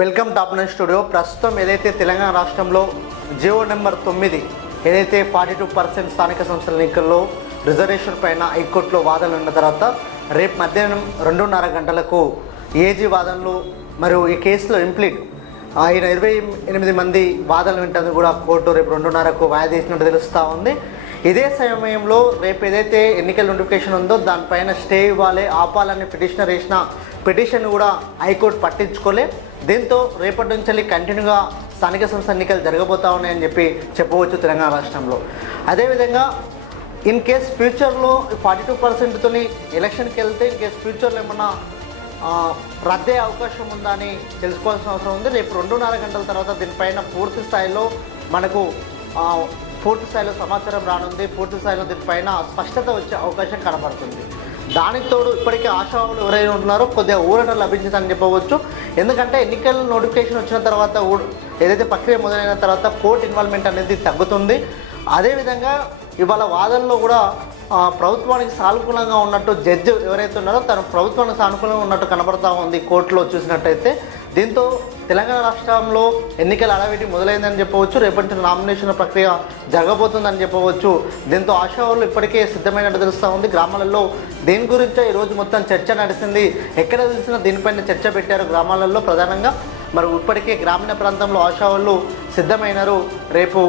Welcome top nine studio. ప్రస్తుతం ఏదైతే తెలంగాణ రాష్ట్రంలో జియో నెంబర్ తొమ్మిది ఏదైతే ఫార్టీ టూ పర్సెంట్ స్థానిక సంస్థల ఎన్నికల్లో రిజర్వేషన్ పైన హైకోర్టులో వాదనలు ఉన్న తర్వాత రేపు మధ్యాహ్నం రెండున్నర గంటలకు ఏజీ వాదనలు మరియు ఈ కేసులో ఇంప్లీట్ ఆయన ఇరవై ఎనిమిది మంది వాదనలు వింటుంది కూడా కోర్టు రేపు రెండున్నరకు వాయిదా వేసినట్టు తెలుస్తూ ఉంది. ఇదే సమయంలో రేపు ఏదైతే ఎన్నికల నోటిఫికేషన్ ఉందో దానిపైన స్టే ఇవ్వాలి. ఆపాలని పిటిషనర్ వేసిన పిటిషన్ కూడా హైకోర్టు పట్టించుకోలే. దీంతో రేపటి నుంచి వెళ్ళి కంటిన్యూగా స్థానిక సంస్థ ఎన్నికలు జరగబోతా ఉన్నాయని చెప్పి చెప్పవచ్చు తెలంగాణ రాష్ట్రంలో. అదేవిధంగా ఇన్ కేస్ ఫ్యూచర్లో ఫార్టీ టూ పర్సెంట్తో ఎలక్షన్కి వెళ్తే ఇన్ కేస్ ఫ్యూచర్లో ఏమన్నా రద్దే అవకాశం ఉందా అని తెలుసుకోవాల్సిన అవసరం ఉంది. రేపు రెండున్నర గంటల తర్వాత దీనిపైన పూర్తి స్థాయిలో మనకు పూర్తి స్థాయిలో సమాచారం రానుంది. పూర్తి స్థాయిలో దీనిపైన స్పష్టత వచ్చే అవకాశం కనబడుతుంది. దానికి తోడు ఇప్పటికే ఆశావాహులు ఎవరైనా ఉంటున్నారో కొద్దిగా ఊరట లభించిందని చెప్పవచ్చు. ఎందుకంటే ఎన్నికల నోటిఫికేషన్ వచ్చిన తర్వాత ఊ- ఏదైతే ప్రక్రియ మొదలైన తర్వాత కోర్టు ఇన్వాల్వ్మెంట్ అనేది తగ్గుతుంది. అదేవిధంగా ఇవాళ వాదనలో కూడా ప్రభుత్వానికి సానుకూలంగా ఉన్నట్టు జడ్జి ఎవరైతే ఉన్నారో తను ప్రభుత్వానికి సానుకూలంగా ఉన్నట్టు కనబడతా ఉంది. కోర్టులో చూసినట్టయితే దీంతో తెలంగాణ రాష్ట్రంలో ఎన్నికల అడవిటి మొదలైందని చెప్పవచ్చు రేపటి నామినేషన్ ప్రక్రియ జరగబోతుందని చెప్పవచ్చు. దీంతో ఆశావాళ్ళు ఇప్పటికే సిద్ధమైనట్టు తెలుస్తూ ఉంది. గ్రామాలలో దీని గురించే ఈరోజు మొత్తం చర్చ నడిచింది ఎక్కడ తెలిసినా దీనిపైన చర్చ పెట్టారు గ్రామాలలో ప్రధానంగా. మరి ఇప్పటికే గ్రామీణ ప్రాంతంలో ఆశావాళ్ళు సిద్ధమైనారు. రేపు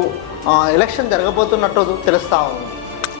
ఎలక్షన్ జరగబోతున్నట్టు తెలుస్తూ ఉంది.